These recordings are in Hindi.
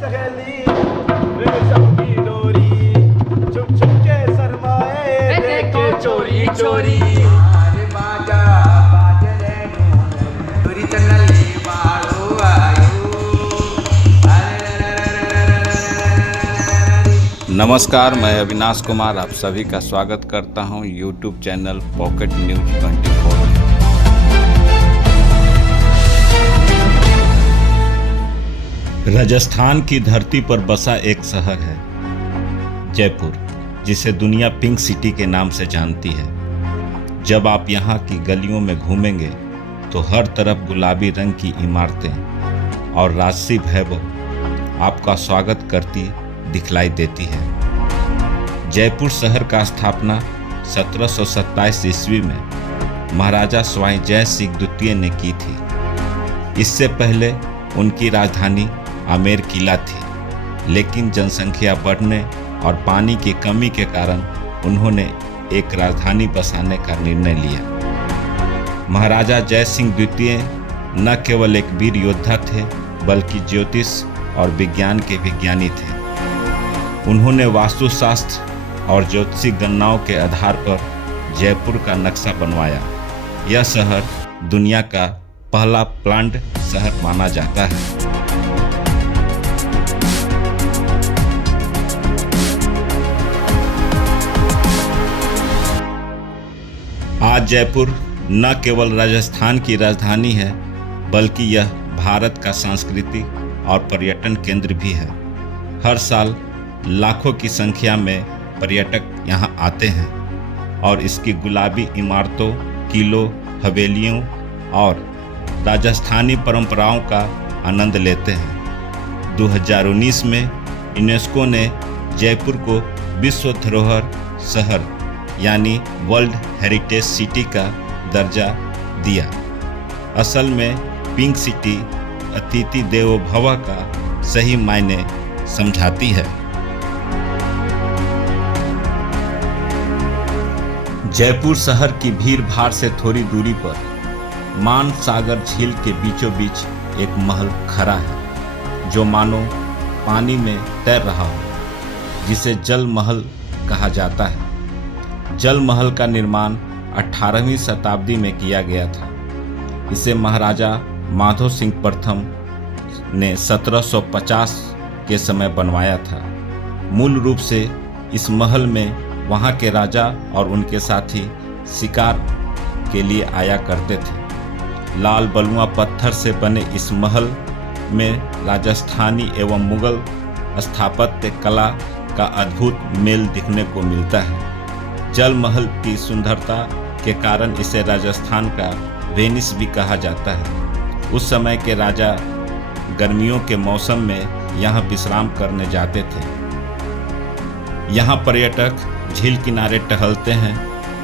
सहेली रेशम की डोरी छुप छुप के शर्माए देखे चोरी चोरी अरे बाजा बाजरे चोरी चन्नली बाळू आयु नमस्कार, मैं अविनाश कुमार आप सभी का स्वागत करता हूं यूट्यूब चैनल पॉकेट न्यूज 24 में। राजस्थान की धरती पर बसा एक शहर है जयपुर, जिसे दुनिया पिंक सिटी के नाम से जानती है। जब आप यहाँ की गलियों में घूमेंगे तो हर तरफ गुलाबी रंग की इमारतें और राजसी वैभव आपका स्वागत करती दिखलाई देती है। जयपुर शहर का स्थापना 1727 ईस्वी में महाराजा स्वाई जय सिंह द्वितीय ने की थी। इससे पहले उनकी राजधानी आमेर किला थी, लेकिन जनसंख्या बढ़ने और पानी की कमी के कारण उन्होंने एक राजधानी बसाने का निर्णय लिया। महाराजा जय सिंह द्वितीय न केवल एक वीर योद्धा थे, बल्कि ज्योतिष और विज्ञान के विज्ञानी थे। उन्होंने वास्तुशास्त्र और ज्योतिषी गणनाओं के आधार पर जयपुर का नक्शा बनवाया। यह शहर दुनिया का पहला प्लान्ड शहर माना जाता है। आज जयपुर न केवल राजस्थान की राजधानी है, बल्कि यह भारत का सांस्कृतिक और पर्यटन केंद्र भी है। हर साल लाखों की संख्या में पर्यटक यहाँ आते हैं और इसकी गुलाबी इमारतों, किलों, हवेलियों और राजस्थानी परंपराओं का आनंद लेते हैं। 2019 में यूनेस्को ने जयपुर को विश्व धरोहर शहर यानी वर्ल्ड हेरिटेज सिटी का दर्जा दिया। असल में पिंक सिटी अतिथि देवो भव का सही मायने समझाती है। जयपुर शहर की भीड़ भाड़ से थोड़ी दूरी पर मान सागर झील के बीचों बीच एक महल खड़ा है, जो मानो पानी में तैर रहा हो, जिसे जल महल कहा जाता है। जल महल का निर्माण 18वीं शताब्दी में किया गया था। इसे महाराजा माधो सिंह प्रथम ने 1750 के समय बनवाया था। मूल रूप से इस महल में वहाँ के राजा और उनके साथी शिकार के लिए आया करते थे। लाल बलुआ पत्थर से बने इस महल में राजस्थानी एवं मुगल स्थापत्य कला का अद्भुत मेल दिखने को मिलता है। जल महल की सुंदरता के कारण इसे राजस्थान का वेनिस भी कहा जाता है। उस समय के राजा गर्मियों के मौसम में यहाँ विश्राम करने जाते थे। यहाँ पर्यटक झील किनारे टहलते हैं,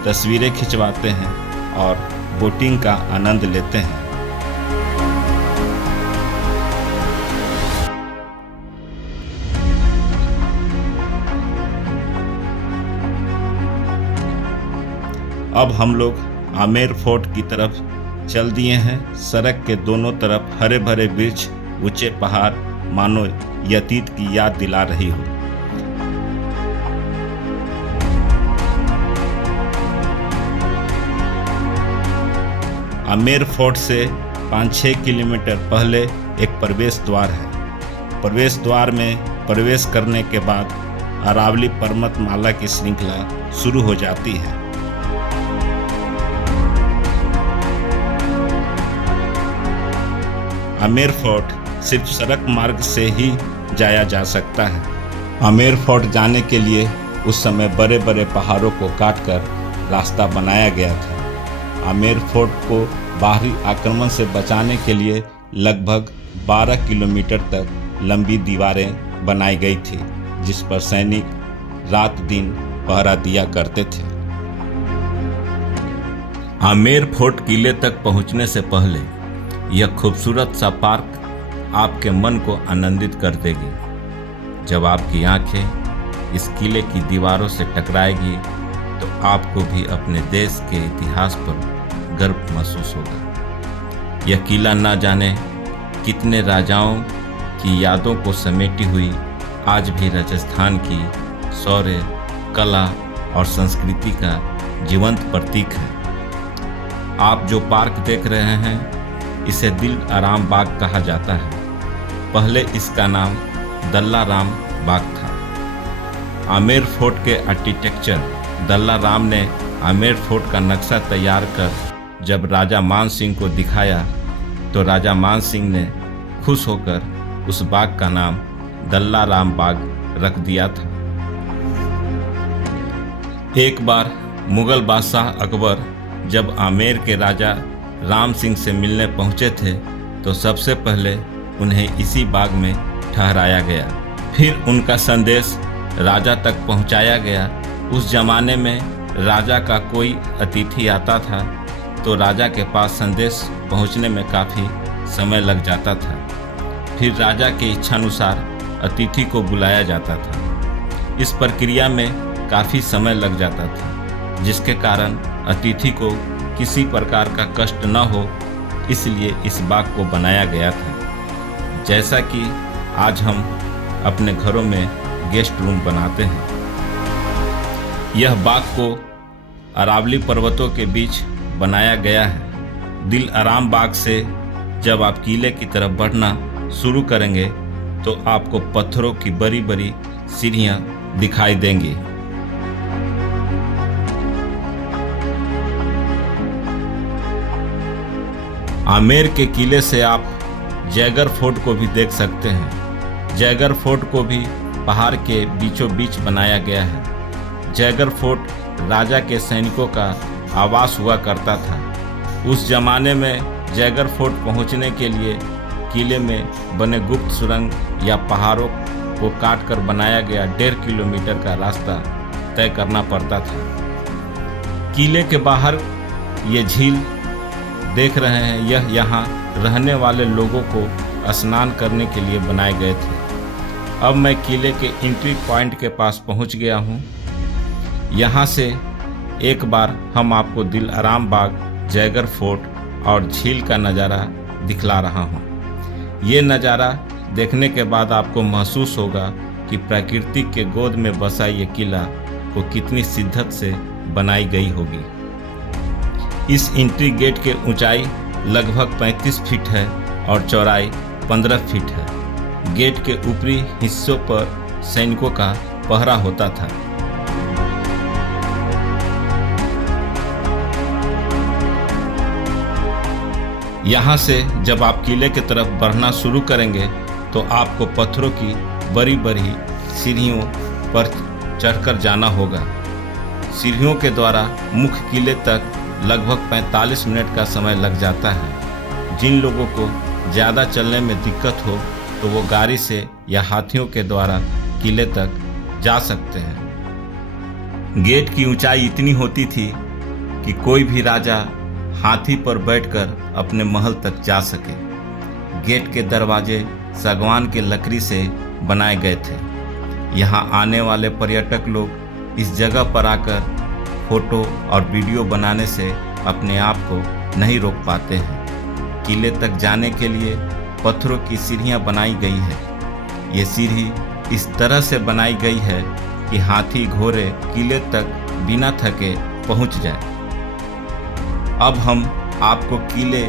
तस्वीरें खिंचवाते हैं और बोटिंग का आनंद लेते हैं। अब हम लोग आमेर फोर्ट की तरफ चल दिए हैं। सड़क के दोनों तरफ हरे भरे वृक्ष, ऊंचे पहाड़ मानो अतीत की याद दिला रही हो। आमेर फोर्ट से 5-6 किलोमीटर पहले एक प्रवेश द्वार है। प्रवेश द्वार में प्रवेश करने के बाद अरावली पर्वतमाला की श्रृंखला शुरू हो जाती है। आमेर फोर्ट सिर्फ सड़क मार्ग से ही जाया जा सकता है। आमेर फोर्ट जाने के लिए उस समय बड़े बड़े पहाड़ों को काटकर रास्ता बनाया गया था। आमेर फोर्ट को बाहरी आक्रमण से बचाने के लिए लगभग 12 किलोमीटर तक लंबी दीवारें बनाई गई थी, जिस पर सैनिक रात दिन पहरा दिया करते थे। आमेर फोर्ट किले तक पहुंचने से पहले यह खूबसूरत सा पार्क आपके मन को आनंदित कर देगी। जब आपकी आंखें इस किले की दीवारों से टकराएगी तो आपको भी अपने देश के इतिहास पर गर्व महसूस होगा। यह किला ना जाने कितने राजाओं की यादों को समेटी हुई आज भी राजस्थान की शौर्य, कला और संस्कृति का जीवंत प्रतीक है। आप जो पार्क देख रहे हैं इसे दिल आराम बाग कहा जाता है। पहले इसका नाम दल्ला राम बाग था। आमेर फोर्ट के आर्किटेक्चर दल्ला राम ने आमेर फोर्ट का नक्शा तैयार कर जब राजा मान सिंह को दिखाया तो राजा मान सिंह ने खुश होकर उस बाग का नाम दल्ला राम बाग रख दिया था। एक बार मुगल बादशाह अकबर जब आमेर के राजा राम सिंह से मिलने पहुंचे थे तो सबसे पहले उन्हें इसी बाग में ठहराया गया। फिर उनका संदेश राजा तक पहुंचाया गया। उस जमाने में राजा का कोई अतिथि आता था तो राजा के पास संदेश पहुंचने में काफ़ी समय लग जाता था। फिर राजा के इच्छानुसार अतिथि को बुलाया जाता था। इस प्रक्रिया में काफ़ी समय लग जाता था, जिसके कारण अतिथि को किसी प्रकार का कष्ट न हो, इसलिए इस बाग को बनाया गया था। जैसा कि आज हम अपने घरों में गेस्ट रूम बनाते हैं। यह बाग को अरावली पर्वतों के बीच बनाया गया है। दिल आराम बाग से जब आप किले की तरफ बढ़ना शुरू करेंगे तो आपको पत्थरों की बड़ी बड़ी सीढ़ियाँ दिखाई देंगी। आमेर के किले से आप जयगढ़ फोर्ट को भी देख सकते हैं। जयगढ़ फोर्ट को भी पहाड़ के बीचों बीच बनाया गया है। जयगढ़ फोर्ट राजा के सैनिकों का आवास हुआ करता था। उस जमाने में जयगढ़ फोर्ट पहुंचने के लिए किले में बने गुप्त सुरंग या पहाड़ों को काटकर बनाया गया 1.5 किलोमीटर का रास्ता तय करना पड़ता था। किले के बाहर ये झील देख रहे हैं, यह यहाँ रहने वाले लोगों को स्नान करने के लिए बनाए गए थे। अब मैं किले के एंट्री पॉइंट के पास पहुँच गया हूँ। यहाँ से एक बार हम आपको दिल आराम बाग, जयगढ़ फोर्ट और झील का नज़ारा दिखला रहा हूँ। ये नज़ारा देखने के बाद आपको महसूस होगा कि प्रकृति के गोद में बसा ये किला को कितनी शिद्दत से बनाई गई होगी। इस एंट्री गेट के ऊंचाई लगभग 35 फीट है और चौड़ाई 15 फीट है। गेट के ऊपरी हिस्सों पर सैनिकों का पहरा होता था। यहाँ से जब आप किले की तरफ बढ़ना शुरू करेंगे तो आपको पत्थरों की बड़ी बड़ी सीढ़ियों पर चढ़कर जाना होगा। सीढ़ियों के द्वारा मुख्य किले तक लगभग 45 मिनट का समय लग जाता है। जिन लोगों को ज़्यादा चलने में दिक्कत हो तो वो गाड़ी से या हाथियों के द्वारा किले तक जा सकते हैं। गेट की ऊंचाई इतनी होती थी कि कोई भी राजा हाथी पर बैठकर अपने महल तक जा सके। गेट के दरवाजे सागवान के लकड़ी से बनाए गए थे। यहाँ आने वाले पर्यटक लोग इस जगह पर आकर फोटो और वीडियो बनाने से अपने आप को नहीं रोक पाते हैं। किले तक जाने के लिए पत्थरों की सीढ़ियाँ बनाई गई है। ये सीढ़ी इस तरह से बनाई गई है कि हाथी घोड़े किले तक बिना थके पहुँच जाए। अब हम आपको किले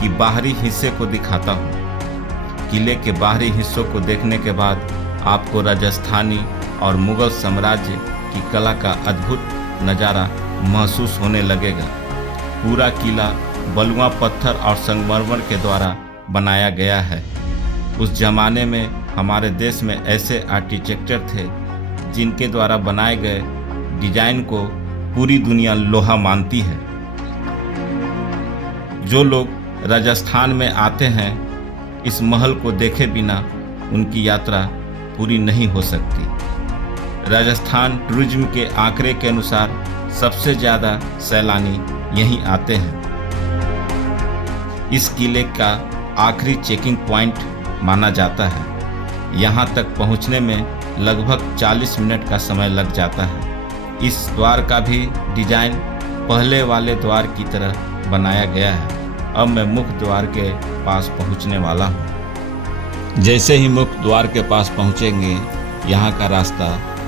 की बाहरी हिस्से को दिखाता हूँ। किले के बाहरी हिस्सों को देखने के बाद आपको राजस्थानी और मुगल साम्राज्य की कला का अद्भुत नज़ारा महसूस होने लगेगा। पूरा किला बलुआ पत्थर और संगमरमर के द्वारा बनाया गया है। उस जमाने में हमारे देश में ऐसे आर्किटेक्चर थे जिनके द्वारा बनाए गए डिजाइन को पूरी दुनिया लोहा मानती है। जो लोग राजस्थान में आते हैं इस महल को देखे बिना उनकी यात्रा पूरी नहीं हो सकती। राजस्थान टूरिज्म के आंकड़े के अनुसार सबसे ज़्यादा सैलानी यहीं आते हैं। इस किले का आखिरी चेकिंग पॉइंट माना जाता है। यहाँ तक पहुँचने में लगभग 40 मिनट का समय लग जाता है। इस द्वार का भी डिजाइन पहले वाले द्वार की तरह बनाया गया है। अब मैं मुख्य द्वार के पास पहुंचने वाला हूं। जैसे ही मुख्य द्वार के पास पहुंचेंगे, यहाँ का रास्ता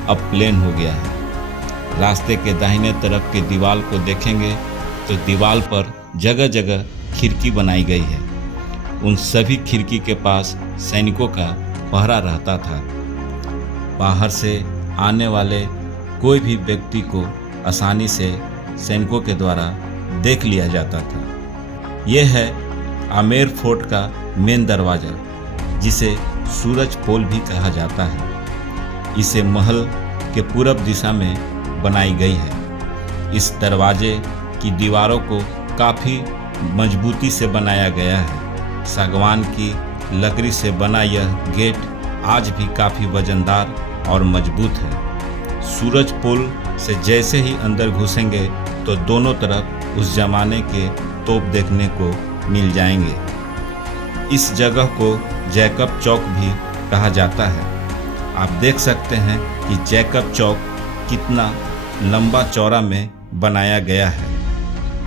अब प्लेन हो गया है। रास्ते के दाहिने तरफ के दीवार को देखेंगे तो दीवार पर जगह जगह खिड़की बनाई गई है। उन सभी खिड़की के पास सैनिकों का पहरा रहता था। बाहर से आने वाले कोई भी व्यक्ति को आसानी से सैनिकों के द्वारा देख लिया जाता था। यह है आमेर फोर्ट का मेन दरवाज़ा, जिसे सूरज पोल भी कहा जाता है। इसे महल के पूरब दिशा में बनाई गई है। इस दरवाजे की दीवारों को काफ़ी मजबूती से बनाया गया है। सागवान की लकड़ी से बना यह गेट आज भी काफ़ी वजनदार और मजबूत है। सूरज पोल से जैसे ही अंदर घुसेंगे तो दोनों तरफ उस जमाने के तोप देखने को मिल जाएंगे। इस जगह को जैकब चौक भी कहा जाता है। आप देख सकते हैं कि जैकब चौक कितना लंबा चौड़ा में बनाया गया है।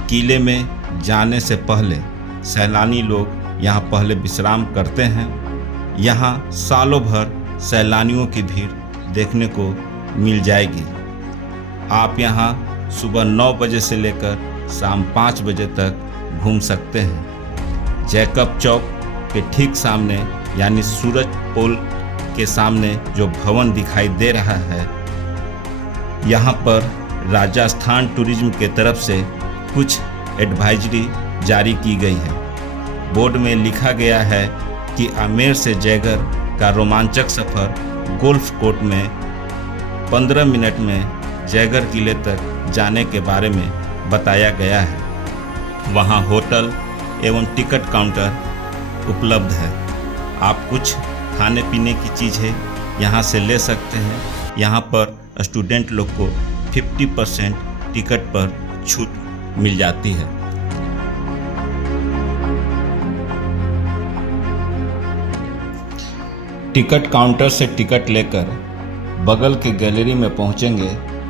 किले में जाने से पहले सैलानी लोग यहाँ पहले विश्राम करते हैं। यहाँ सालों भर सैलानियों की भीड़ देखने को मिल जाएगी। आप यहाँ सुबह 9 बजे से लेकर शाम 5 बजे तक घूम सकते हैं। जैकब चौक के ठीक सामने यानी सूरज पोल के सामने जो भवन दिखाई दे रहा है, यहाँ पर राजस्थान टूरिज्म के तरफ से कुछ एडवाइजरी जारी की गई है। बोर्ड में लिखा गया है कि आमेर से जयगढ़ का रोमांचक सफ़र गोल्फ कोर्ट में 15 मिनट में जयगढ़ किले तक जाने के बारे में बताया गया है। वहाँ होटल एवं टिकट काउंटर उपलब्ध है। आप कुछ खाने पीने की चीज़ें यहाँ से ले सकते हैं। यहाँ पर स्टूडेंट लोग को 50% टिकट पर छूट मिल जाती है। टिकट काउंटर से टिकट लेकर बगल के गैलरी में पहुँचेंगे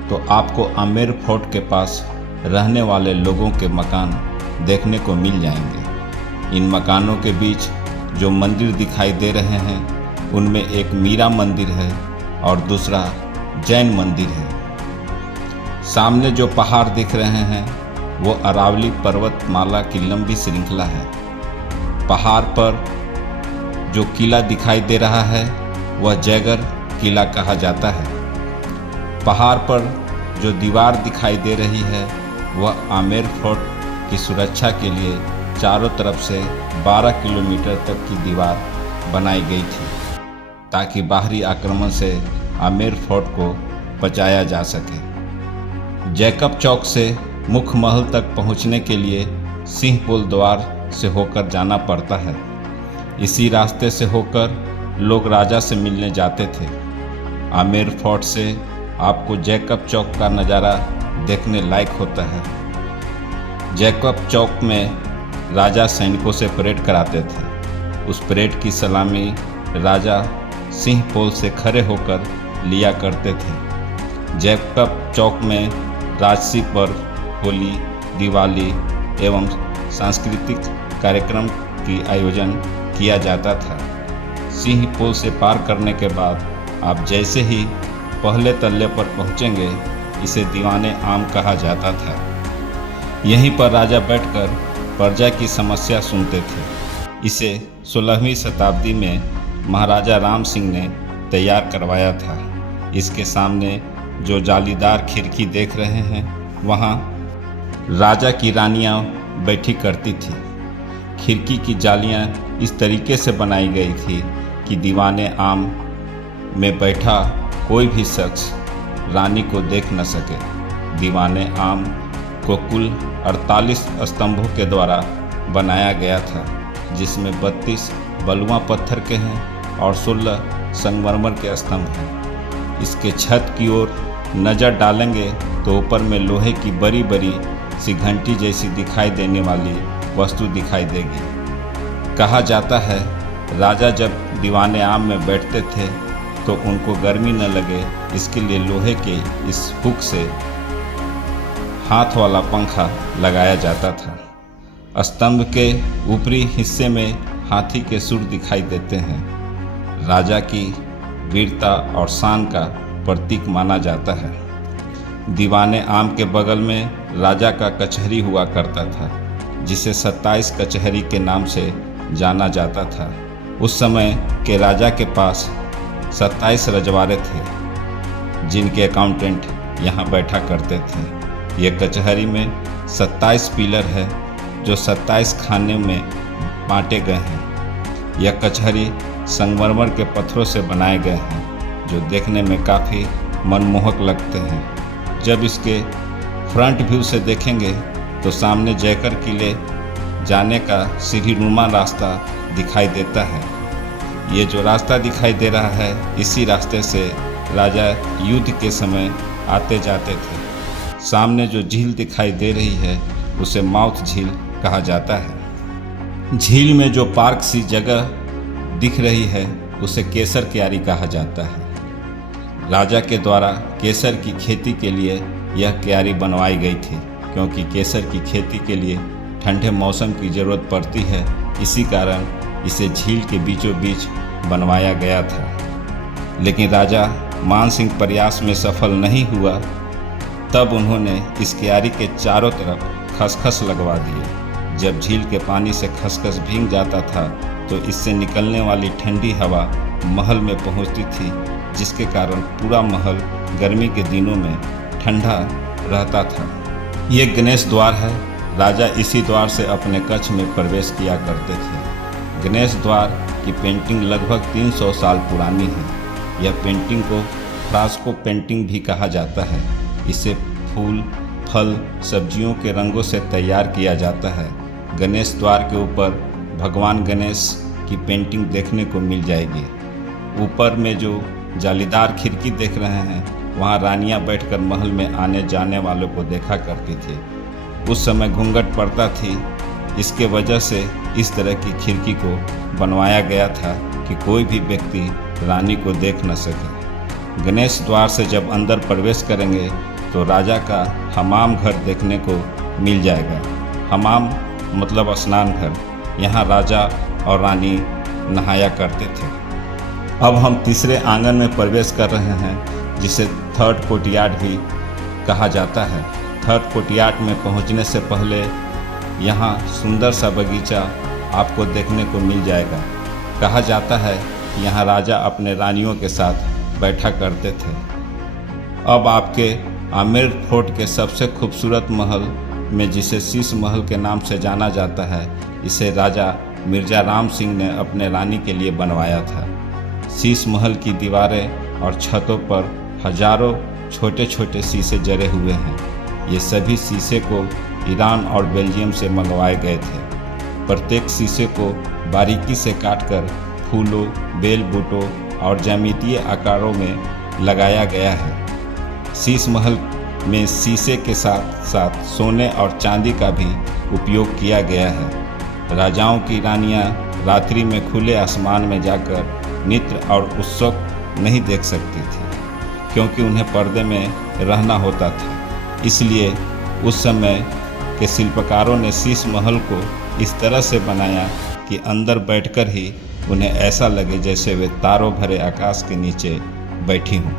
तो आपको आमेर फोर्ट के पास रहने वाले लोगों के मकान देखने को मिल जाएंगे। इन मकानों के बीच जो मंदिर दिखाई दे रहे हैं, उनमें एक मीरा मंदिर है और दूसरा जैन मंदिर है। सामने जो पहाड़ दिख रहे हैं वो अरावली पर्वतमाला की लंबी श्रृंखला है। पहाड़ पर जो किला दिखाई दे रहा है वह जयगढ़ किला कहा जाता है। पहाड़ पर जो दीवार दिखाई दे रही है वह आमेर फोर्ट की सुरक्षा के लिए चारों तरफ से 12 किलोमीटर तक की दीवार बनाई गई थी, ताकि बाहरी आक्रमण से आमेर फोर्ट को बचाया जा सके। जैकब चौक से मुख्य महल तक पहुंचने के लिए सिंहपुल द्वार से होकर जाना पड़ता है। इसी रास्ते से होकर लोग राजा से मिलने जाते थे। आमेर फोर्ट से आपको जैकब चौक का नज़ारा देखने लायक होता है। जैकब चौक में राजा सैनिकों से परेड कराते थे। उस परेड की सलामी राजा सिंहपोल से खड़े होकर लिया करते थे। जैकब चौक में राजसी पर्व, होली, दिवाली एवं सांस्कृतिक कार्यक्रम की आयोजन किया जाता था। सिंहपोल से पार करने के बाद आप जैसे ही पहले तल्ले पर पहुंचेंगे, इसे दीवाने आम कहा जाता था। यहीं पर राजा बैठकर प्रजा की समस्या सुनते थे। इसे 16वीं शताब्दी में महाराजा राम सिंह ने तैयार करवाया था। इसके सामने जो जालीदार खिड़की देख रहे हैं, वहाँ राजा की रानियाँ बैठी करती थी। खिड़की की जालियाँ इस तरीके से बनाई गई थी कि दीवाने आम में बैठा कोई भी शख्स रानी को देख न सके। दीवाने आम को कुल 48 स्तंभों के द्वारा बनाया गया था, जिसमें 32 बलुआ पत्थर के हैं और 16 संगमरमर के स्तंभ हैं। इसके छत की ओर नज़र डालेंगे तो ऊपर में लोहे की बड़ी बड़ी सी घंटी जैसी दिखाई देने वाली वस्तु दिखाई देगी। कहा जाता है राजा जब दीवाने आम में बैठते थे तो उनको गर्मी न लगे, इसके लिए लोहे के इस हुक से हाथ वाला पंखा लगाया जाता था। स्तंभ के ऊपरी हिस्से में हाथी के सुर दिखाई देते हैं। राजा की वीरता और शान का प्रतीक माना जाता है। दीवाने आम के बगल में राजा का कचहरी हुआ करता था, जिसे 27 कचहरी के नाम से जाना जाता था। उस समय के राजा के पास 27 रजवाड़े थे, जिनके अकाउंटेंट यहाँ बैठा करते थे। ये कचहरी में 27 पिलर है, जो 27 खाने में बांटे गए हैं। यह कचहरी संगमरमर के पत्थरों से बनाए गए हैं, जो देखने में काफ़ी मनमोहक लगते हैं। जब इसके फ्रंट व्यू से देखेंगे तो सामने जयकर किले जाने का सीढ़ीनुमा रास्ता दिखाई देता है। ये जो रास्ता दिखाई दे रहा है, इसी रास्ते से राजा युद्ध के समय आते जाते थे। सामने जो झील दिखाई दे रही है, उसे माउथ झील कहा जाता है। झील में जो पार्क सी जगह दिख रही है, उसे केसर क्यारी कहा जाता है। राजा के द्वारा केसर की खेती के लिए यह क्यारी बनवाई गई थी, क्योंकि केसर की खेती के लिए ठंडे मौसम की ज़रूरत पड़ती है। इसी कारण इसे झील के बीचों बीच बनवाया गया था। लेकिन राजा मान सिंह प्रयास में सफल नहीं हुआ। तब उन्होंने इस क्यारी के चारों तरफ खसखस लगवा दिए। जब झील के पानी से खसखस भीग जाता था, तो इससे निकलने वाली ठंडी हवा महल में पहुंचती थी, जिसके कारण पूरा महल गर्मी के दिनों में ठंडा रहता था। ये गणेश द्वार है। राजा इसी द्वार से अपने कक्ष में प्रवेश किया करते थे। गणेश द्वार की पेंटिंग लगभग 300 साल पुरानी है। यह पेंटिंग को फ्रास्को पेंटिंग भी कहा जाता है। इसे फूल, फल, सब्जियों के रंगों से तैयार किया जाता है। गणेश द्वार के ऊपर भगवान गणेश की पेंटिंग देखने को मिल जाएगी। ऊपर में जो जालीदार खिड़की देख रहे हैं, वहाँ रानियाँ बैठकर महल में आने जाने वालों को देखा करती थी। उस समय घूंघट पड़ता थी, इसके वजह से इस तरह की खिड़की को बनवाया गया था कि कोई भी व्यक्ति रानी को देख न सके। गणेश द्वार से जब अंदर प्रवेश करेंगे तो राजा का हमाम घर देखने को मिल जाएगा। हमाम मतलब स्नान घर। यहाँ राजा और रानी नहाया करते थे। अब हम तीसरे आंगन में प्रवेश कर रहे हैं, जिसे थर्ड कोर्टयार्ड भी कहा जाता है। थर्ड कोर्टयार्ड में पहुंचने से पहले यहाँ सुंदर सा बगीचा आपको देखने को मिल जाएगा। कहा जाता है कि यहाँ राजा अपने रानियों के साथ बैठा करते थे। अब आपके आमेर फोर्ट के सबसे खूबसूरत महल में, जिसे शीश महल के नाम से जाना जाता है, इसे राजा मिर्जा राम सिंह ने अपने रानी के लिए बनवाया था। शीश महल की दीवारें और छतों पर हजारों छोटे छोटे शीशे जड़े हुए हैं। ये सभी शीशे को ईरान और बेल्जियम से मंगवाए गए थे। प्रत्येक शीशे को बारीकी से काटकर फूलों, बेल बूटों और ज्यामितीय आकारों में लगाया गया है। शीश महल में शीशे के साथ साथ सोने और चांदी का भी उपयोग किया गया है। राजाओं की रानियां रात्रि में खुले आसमान में जाकर नृत्य और उत्सव नहीं देख सकती थी, क्योंकि उन्हें पर्दे में रहना होता था। इसलिए उस समय के शिल्पकारों ने शीश महल को इस तरह से बनाया कि अंदर बैठकर ही उन्हें ऐसा लगे जैसे वे तारों भरे आकाश के नीचे बैठी हों।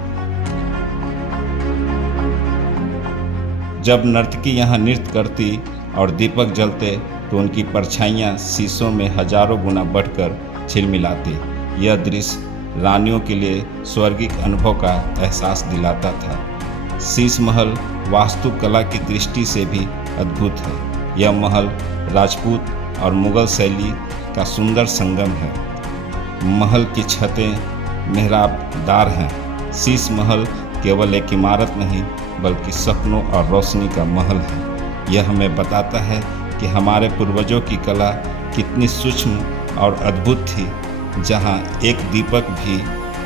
जब नर्तकी यहाँ नृत्य करती और दीपक जलते, तो उनकी परछाइयाँ शीशों में हजारों गुना बढ़कर झिलमिलाती। यह दृश्य रानियों के लिए स्वर्गिक अनुभव का एहसास दिलाता था। शीश महल वास्तुकला की दृष्टि से भी अद्भुत है। यह महल राजपूत और मुगल शैली का सुंदर संगम है। महल की छतें मेहराबदार हैं। शीश महल केवल एक इमारत नहीं, बल्कि सपनों और रोशनी का महल है। यह हमें बताता है कि हमारे पूर्वजों की कला कितनी सूक्ष्म और अद्भुत थी, जहाँ एक दीपक भी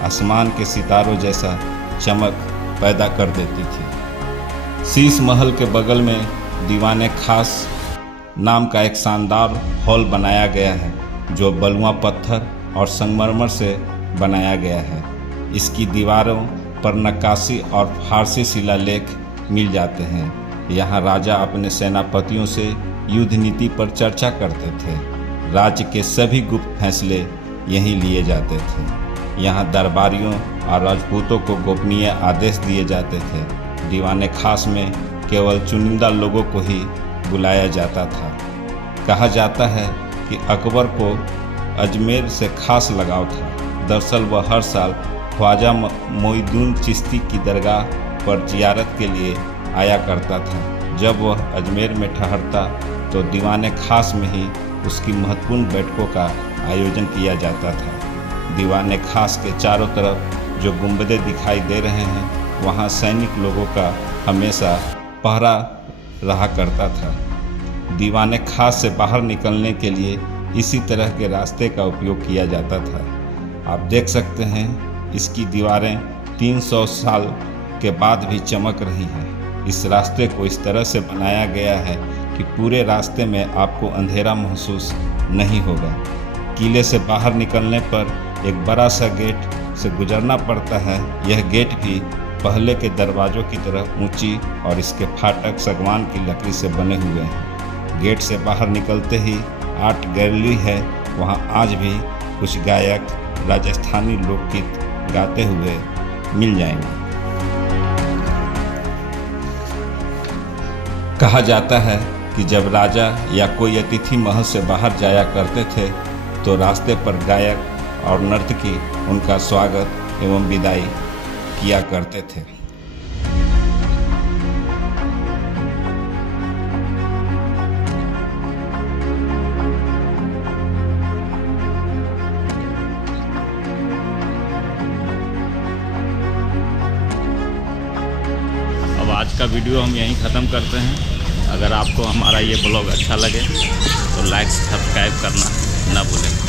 आसमान के सितारों जैसा चमक पैदा कर देती थी। शीश महल के बगल में दीवाने खास नाम का एक शानदार हॉल बनाया गया है, जो बलुआ पत्थर और संगमरमर से बनाया गया है। इसकी दीवारों पर नक्काशी और फारसी शिलालेख मिल जाते हैं। यहाँ राजा अपने सेनापतियों से युद्ध नीति पर चर्चा करते थे। राज्य के सभी गुप्त फैसले यहीं लिए जाते थे। यहाँ दरबारियों और राजपूतों को गोपनीय आदेश दिए जाते थे। दीवाने खास में केवल चुनिंदा लोगों को ही बुलाया जाता था। कहा जाता है कि अकबर को अजमेर से खास लगाव था। दरअसल वह हर साल ख्वाजा मोइनुद्दीन चिश्ती की दरगाह पर जियारत के लिए आया करता था। जब वह अजमेर में ठहरता तो दीवाने खास में ही उसकी महत्वपूर्ण बैठकों का आयोजन किया जाता था। दीवाने खास के चारों तरफ जो गुंबदें दिखाई दे रहे हैं, वहाँ सैनिक लोगों का हमेशा पहरा रहा करता था। दीवाने खास से बाहर निकलने के लिए इसी तरह के रास्ते का उपयोग किया जाता था। आप देख सकते हैं इसकी दीवारें 300 साल के बाद भी चमक रही हैं। इस रास्ते को इस तरह से बनाया गया है कि पूरे रास्ते में आपको अंधेरा महसूस नहीं होगा। किले से बाहर निकलने पर एक बड़ा सा गेट से गुजरना पड़ता है। यह गेट भी पहले के दरवाज़ों की तरह ऊंची और इसके फाटक सागवान की लकड़ी से बने हुए हैं। गेट से बाहर निकलते ही आर्ट गैलरी है। वहाँ आज भी कुछ गायक राजस्थानी लोकगीत गाते हुए मिल जाएंगे। कहा जाता है कि जब राजा या कोई अतिथि महल से बाहर जाया करते थे तो रास्ते पर गायक और नर्तकी उनका स्वागत एवं विदाई किया करते थे। अब आज का वीडियो हम यहीं ख़त्म करते हैं। अगर आपको हमारा ये ब्लॉग अच्छा लगे तो लाइक सब्सक्राइब करना ना भूलें।